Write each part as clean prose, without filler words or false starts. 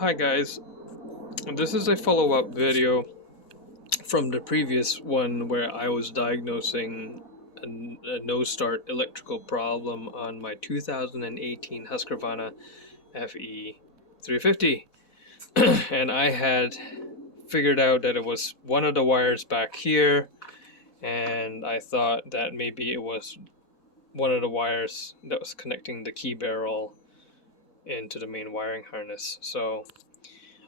Hi guys, this is a follow-up video from the previous one where I was diagnosing a no-start electrical problem on my 2018 Husqvarna FE350 and I had figured out that it was one of the wires back here, and I thought that maybe it was one of the wires that was connecting the key barrel into the main wiring harness. So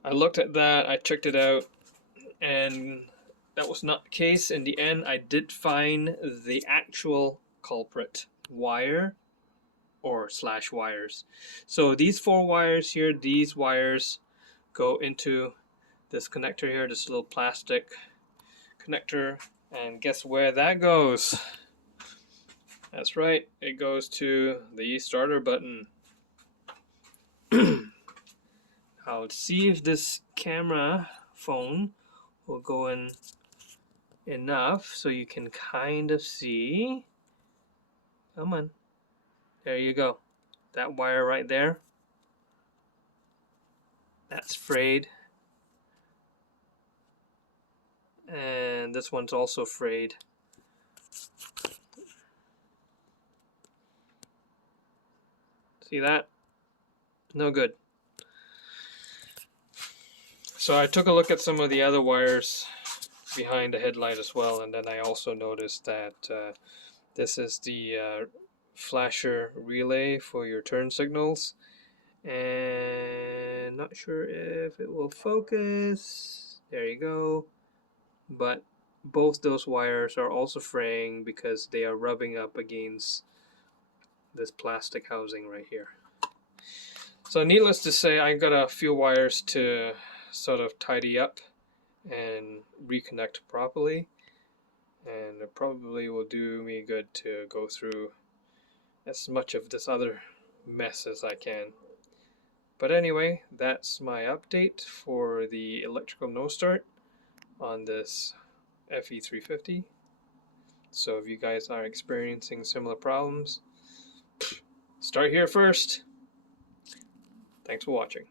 I looked at that, I checked it out, and that was not the case. In the end, I did find the actual culprit wire or slash wires. So these four wires here, these wires go into this connector here, this little plastic connector, and guess where that goes? That's right, it goes to the starter button. I'll see if this camera phone will go in enough so you can kind of see. Come on, there you go. That wire right there, that's frayed, and this one's also frayed. See that? No good. So I took a look at some of the other wires behind the headlight as well, and then I also noticed that this is the flasher relay for your turn signals, and not sure if it will focus. There you go. But both those wires are also fraying because they are rubbing up against this plastic housing right here. So needless to say, I got a few wires to sort of tidy up and reconnect properly, and it probably will do me good to go through as much of this other mess as I can. But anyway, that's my update for the electrical no start on this FE350. So if you guys are experiencing similar problems, start here first. Thanks for watching.